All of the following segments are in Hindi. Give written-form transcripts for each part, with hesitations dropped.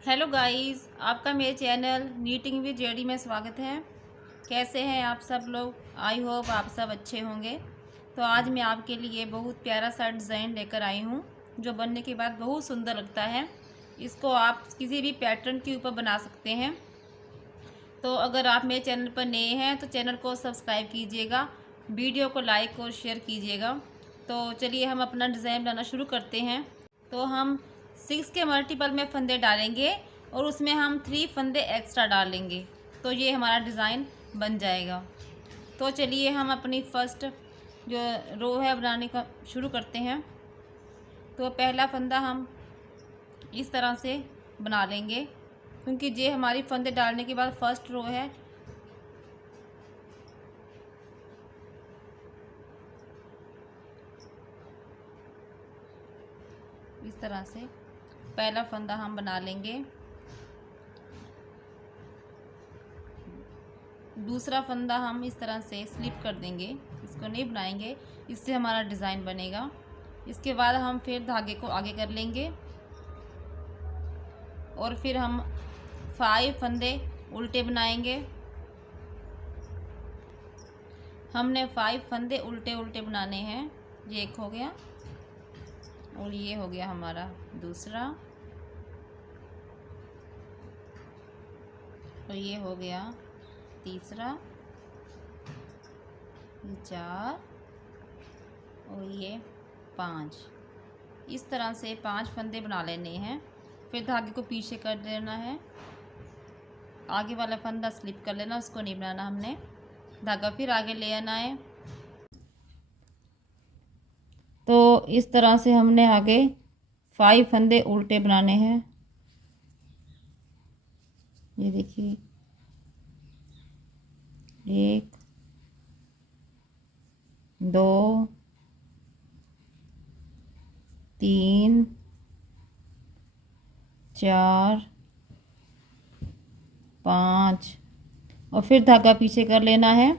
हेलो गाइस, आपका मेरे चैनल नीटिंग विद जेडी में स्वागत है। कैसे हैं आप सब लोग? आई होप आप सब अच्छे होंगे। तो आज मैं आपके लिए बहुत प्यारा सा डिज़ाइन लेकर आई हूँ जो बनने के बाद बहुत सुंदर लगता है। इसको आप किसी भी पैटर्न के ऊपर बना सकते हैं। तो अगर आप मेरे चैनल पर नए हैं तो चैनल को सब्सक्राइब कीजिएगा, वीडियो को लाइक और शेयर कीजिएगा। तो चलिए हम अपना डिज़ाइन बनाना शुरू करते हैं। तो हम 6 के मल्टीपल में फंदे डालेंगे और उसमें हम 3 फंदे एक्स्ट्रा डालेंगे, तो ये हमारा डिज़ाइन बन जाएगा। तो चलिए हम अपनी फर्स्ट जो रो है बनाने का शुरू करते हैं। तो पहला फंदा हम इस तरह से बना लेंगे, क्योंकि ये हमारी फंदे डालने के बाद फर्स्ट रो है। इस तरह से पहला फंदा हम बना लेंगे। दूसरा फंदा हम इस तरह से स्लिप कर देंगे, इसको नहीं बनाएंगे, इससे हमारा डिज़ाइन बनेगा। इसके बाद हम फिर धागे को आगे कर लेंगे और फिर हम 5 फंदे उल्टे बनाएंगे। हमने 5 फंदे उल्टे उल्टे बनाने हैं। ये एक हो गया और ये हो गया हमारा दूसरा, और ये हो गया तीसरा, ये 4 और ये 5। इस तरह से 5 फंदे बना लेने हैं। फिर धागे को पीछे कर देना है, आगे वाला फंदा स्लिप कर लेना, उसको नहीं बनाना हमने। धागा फिर आगे ले आना है। तो इस तरह से हमने आगे 5 फंदे उल्टे बनाने हैं। ये देखिए, 1 2 3 4 5 और फिर धागा पीछे कर लेना है।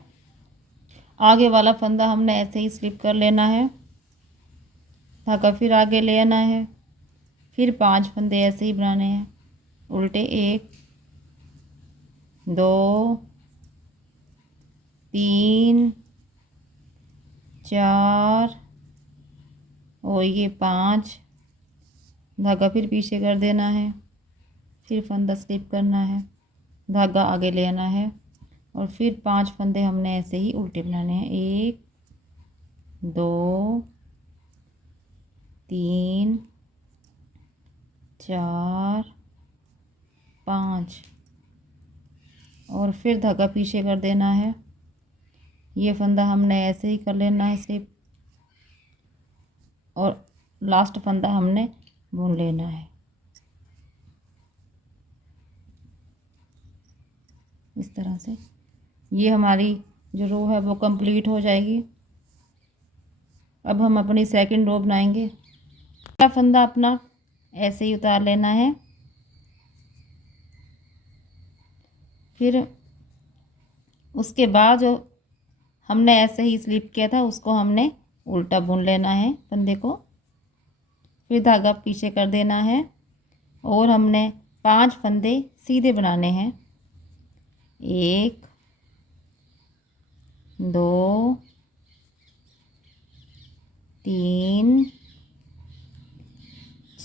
आगे वाला फंदा हमने ऐसे ही स्लिप कर लेना है, धागा फिर आगे ले आना है। फिर 5 फंदे ऐसे ही बनाने हैं उल्टे। 1 2 3 4 और ये 5। धागा फिर पीछे कर देना है, फिर फंदा स्लिप करना है, धागा आगे ले आना है और फिर 5 फंदे हमने ऐसे ही उल्टे बनाने हैं। 1 2 3 4 5 और फिर धागा पीछे कर देना है। ये फंदा हमने ऐसे ही कर लेना है स्लिप, और लास्ट फंदा हमने बुन लेना है इस तरह से। ये हमारी जो रो है वो कंप्लीट हो जाएगी। अब हम अपनी सेकंड रो बनाएंगे। पहला फंदा अपना ऐसे ही उतार लेना है, फिर उसके बाद जो हमने ऐसे ही स्लिप किया था उसको हमने उल्टा बुन लेना है फंदे को। फिर धागा पीछे कर देना है और हमने 5 फंदे सीधे बनाने हैं। 1 2 3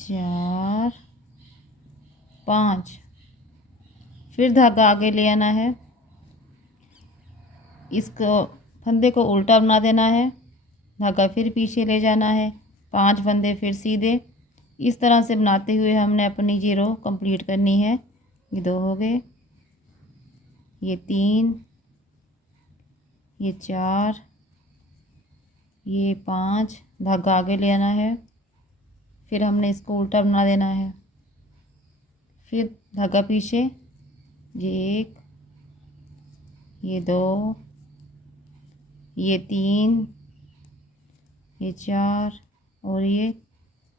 4 5। फिर धागा आगे ले आना है, इसको फंदे को उल्टा बना देना है, धागा फिर पीछे ले जाना है, 5 फंदे फिर सीधे। इस तरह से बनाते हुए हमने अपनी ये रो कंप्लीट करनी है। ये 2 हो गए, ये 3, ये 4, ये 5। धागा आगे ले आना है, फिर हमने इसको उल्टा बना देना है, फिर धागा पीछे। ये 1, ये 2, ये 3, ये 4 और ये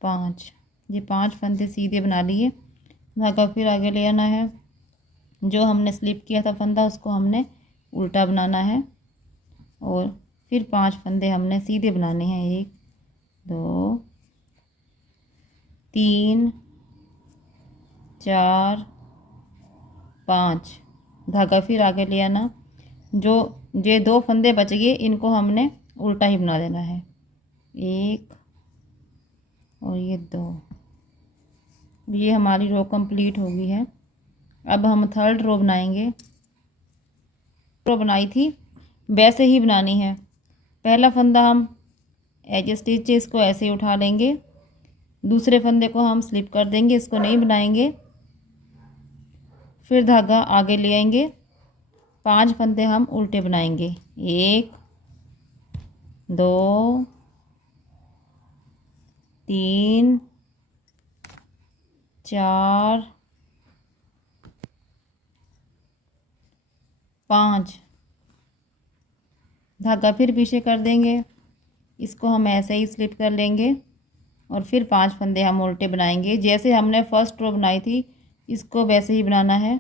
5। ये 5 फंदे सीधे बना लिए। धागा फिर आगे ले आना है, जो हमने स्लिप किया था फंदा उसको हमने उल्टा बनाना है और फिर 5 फंदे हमने सीधे बनाने हैं। 1 2 3 4 5, धागा फिर आगे ले आना। जो ये 2 फंदे बच गए इनको हमने उल्टा ही बना देना है, 1 और ये 2। ये हमारी रो कंप्लीट हो गई है। अब हम थर्ड रो बनाएंगे। रो बनाई थी वैसे ही बनानी है। पहला फंदा हम एज स्टिच इसको ऐसे ही उठा लेंगे, दूसरे फंदे को हम स्लिप कर देंगे, इसको नहीं बनाएंगे। फिर धागा आगे ले आएंगे, 5 फंदे हम उल्टे बनाएंगे, 1 2 3 4 5। धागा फिर पीछे कर देंगे, इसको हम ऐसे ही स्लिप कर लेंगे और फिर 5 फंदे हम उल्टे बनाएंगे। जैसे हमने फर्स्ट रो बनाई थी इसको वैसे ही बनाना है,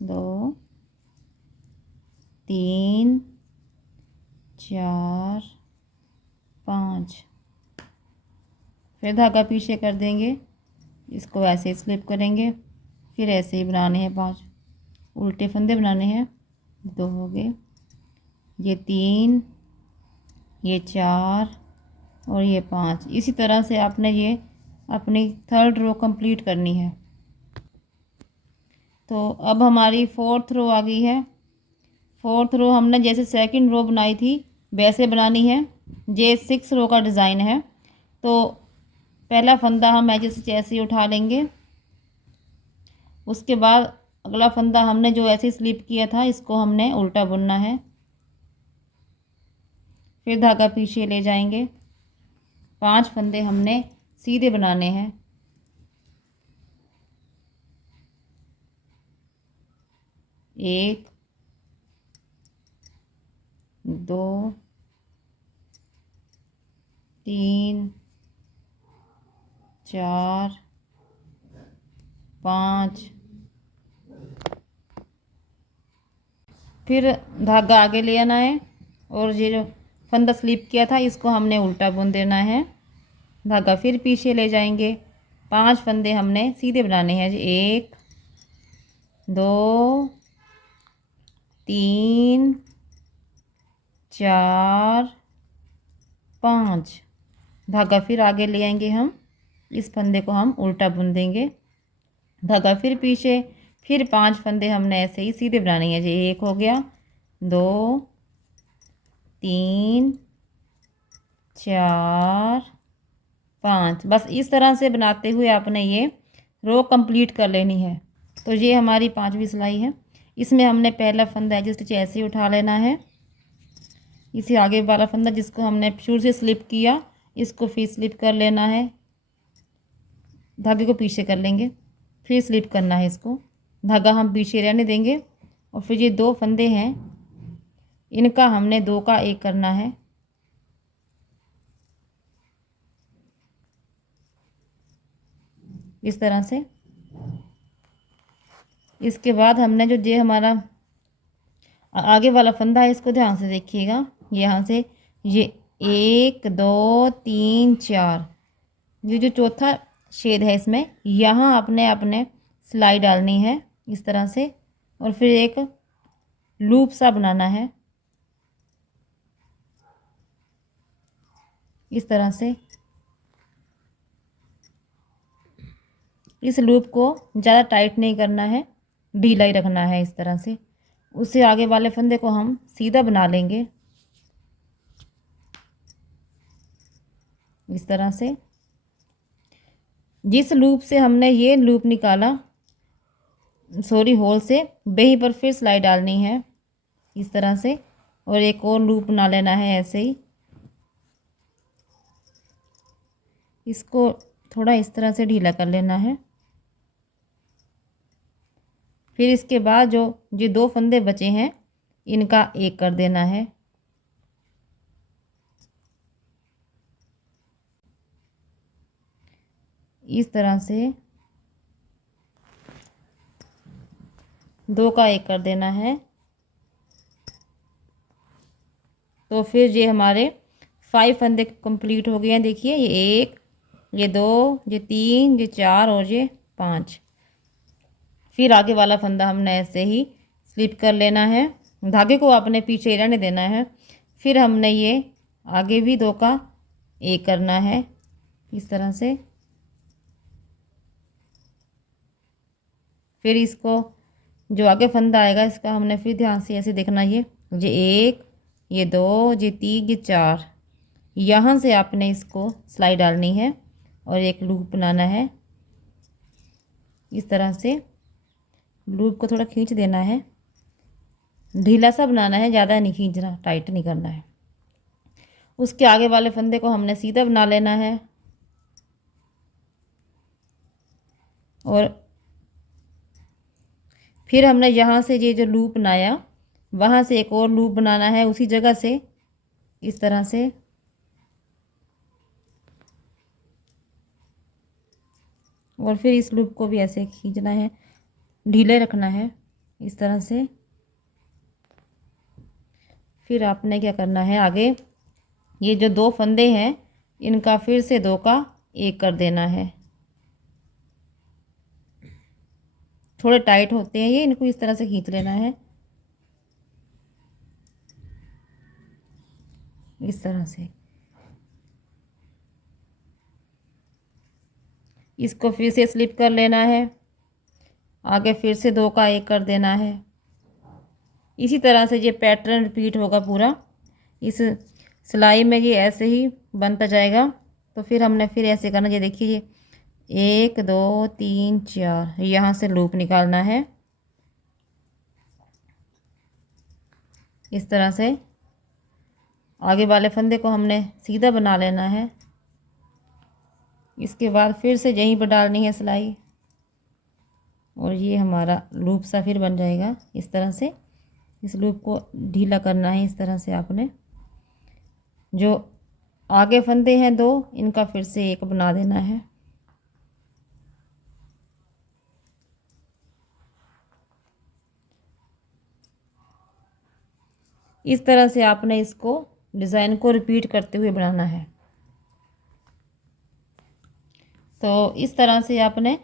2 3 4 5। फिर धागा पीछे कर देंगे, इसको ऐसे ही स्लिप करेंगे, फिर ऐसे ही बनाने हैं 5 उल्टे फंदे बनाने हैं। 2 हो गए, ये 3, ये 4 और ये 5। इसी तरह से आपने ये अपनी थर्ड रो कंप्लीट करनी है। तो अब हमारी फोर्थ रो आ गई है। फोर्थ रो हमने जैसे सेकंड रो बनाई थी वैसे बनानी है। ये 6 रो का डिज़ाइन है। तो पहला फंदा हम ऐसे ही उठा लेंगे, उसके बाद अगला फंदा हमने जो ऐसे स्लिप किया था इसको हमने उल्टा बुनना है। फिर धागा पीछे ले जाएंगे, 5 फंदे हमने सीधे बनाने हैं, 1 2 3 4 5। फिर धागा आगे ले आना है और ये जो फंदा स्लिप किया था इसको हमने उल्टा बुन देना है। धागा फिर पीछे ले जाएंगे, 5 फंदे हमने सीधे बनाने हैं, 1 2 3 4 5। धागा फिर आगे ले आएंगे, हम इस फंदे को हम उल्टा बुन देंगे। धागा फिर पीछे, फिर 5 फंदे हमने ऐसे ही सीधे बनाने हैं। 1 हो गया, 2 3 4 5। बस इस तरह से बनाते हुए आपने ये रो कंप्लीट कर लेनी है। तो ये हमारी 5वीं सिलाई है। इसमें हमने पहला फंदा एज स्टिच ऐसे ही उठा लेना है। इसे आगे वाला फंदा जिसको हमने शुरू से स्लिप किया इसको फिर स्लिप कर लेना है, धागे को पीछे कर लेंगे, फिर स्लिप करना है इसको। धागा हम पीछे रहने देंगे और फिर ये 2 फंदे हैं इनका हमने 2 का 1 करना है। इस तरह से। इसके बाद हमने जो ये हमारा आगे वाला फंदा है इसको ध्यान से देखिएगा। यहाँ से ये 1 2 3 4, ये जो चौथा छेद है इसमें यहाँ अपने अपने सिलाई डालनी है इस तरह से, और फिर एक लूप सा बनाना है इस तरह से। इस लूप को ज़्यादा टाइट नहीं करना है, ढीला ही रखना है इस तरह से। उससे आगे वाले फंदे को हम सीधा बना लेंगे इस तरह से। जिस लूप से हमने ये लूप निकाला, होल से वहीं पर फिर सिलाई डालनी है इस तरह से, और एक और लूप बना लेना है ऐसे ही। इसको थोड़ा इस तरह से ढीला कर लेना है। फिर इसके बाद जो ये 2 फंदे बचे हैं इनका 1 कर देना है। इस तरह से 2 का 1 कर देना है। तो फिर ये हमारे 5 फंदे कंप्लीट हो गए हैं। देखिए ये 1 ये 2 ये 3 ये 4 और ये 5। फिर आगे वाला फंदा हमने ऐसे ही स्लिप कर लेना है, धागे को आपने पीछे रहने देना है। फिर हमने ये आगे भी 2 का एक करना है इस तरह से। फिर इसको जो आगे फंदा आएगा इसका हमने फिर ध्यान से ऐसे देखना, ये 1, ये 2, ये 3, ये 4, यहाँ से आपने इसको सिलाई डालनी है और एक लूप बनाना है। इस तरह से लूप को थोड़ा खींच देना है, ढीला सा बनाना है, ज़्यादा नहीं खींचना, टाइट नहीं करना है। उसके आगे वाले फंदे को हमने सीधा बना लेना है और फिर हमने यहाँ से ये जो लूप बनाया वहाँ से एक और लूप बनाना है उसी जगह से, इस तरह से। और फिर इस लूप को भी ऐसे खींचना है, ढीले रखना है इस तरह से। फिर आपने क्या करना है, आगे ये जो 2 फंदे हैं इनका फिर से 2 का एक कर देना है। थोड़े टाइट होते हैं ये, इनको इस तरह से खींच लेना है इस तरह से। इसको फिर से स्लिप कर लेना है, आगे फिर से 2 का एक कर देना है। इसी तरह से ये पैटर्न रिपीट होगा पूरा, इस सिलाई में ये ऐसे ही बनता जाएगा। तो फिर हमने फिर ऐसे करना, ये देखिए ये 1 2 3 4 यहाँ से लूप निकालना है इस तरह से। आगे वाले फंदे को हमने सीधा बना लेना है, इसके बाद फिर से यहीं पर डालनी है सिलाई और ये हमारा लूप सा फिर बन जाएगा इस तरह से। इस लूप को ढीला करना है इस तरह से आपने। जो आगे फंदे हैं 2 इनका फिर से एक बना देना है। इस तरह से आपने इसको डिज़ाइन को रिपीट करते हुए बनाना है। तो इस तरह से आपने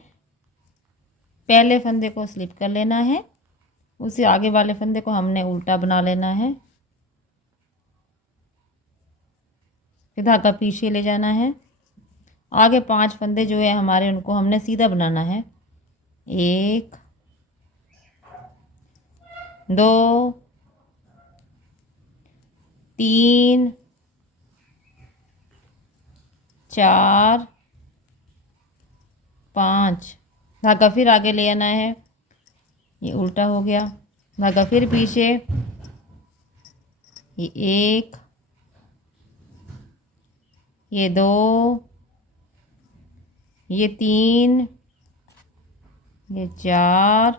पहले फंदे को स्लिप कर लेना है, उसे आगे वाले फंदे को हमने उल्टा बना लेना है, फिर धागा पीछे ले जाना है। आगे 5 फंदे जो है हमारे उनको हमने सीधा बनाना है। 1 2 3 4 5, धागा फिर आगे ले आना है, ये उल्टा हो गया, धागा फिर पीछे, ये 1 ये 2 ये 3 ये 4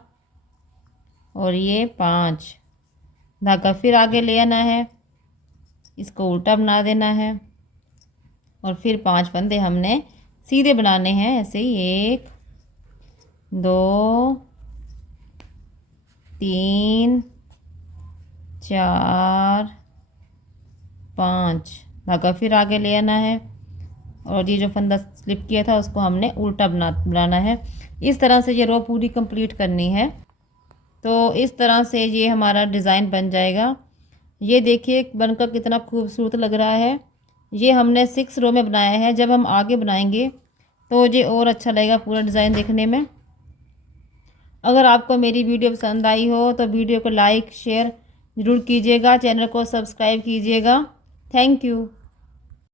और ये 5, धागा फिर आगे ले आना है, इसको उल्टा बना देना है और फिर 5 फंदे हमने सीधे बनाने हैं ऐसे ही। 1 2 3 4 5, धागा फिर आगे ले आना है और ये जो फंदा स्लिप किया था उसको हमने उल्टा बनाना है। इस तरह से ये रो पूरी कंप्लीट करनी है। तो इस तरह से ये हमारा डिज़ाइन बन जाएगा। ये देखिए बनकर कितना खूबसूरत लग रहा है। ये हमने 6 रो में बनाया है, जब हम आगे बनाएंगे तो ये और अच्छा लगेगा पूरा डिज़ाइन देखने में। अगर आपको मेरी वीडियो पसंद आई हो तो वीडियो को लाइक शेयर ज़रूर कीजिएगा, चैनल को सब्सक्राइब कीजिएगा। Thank you.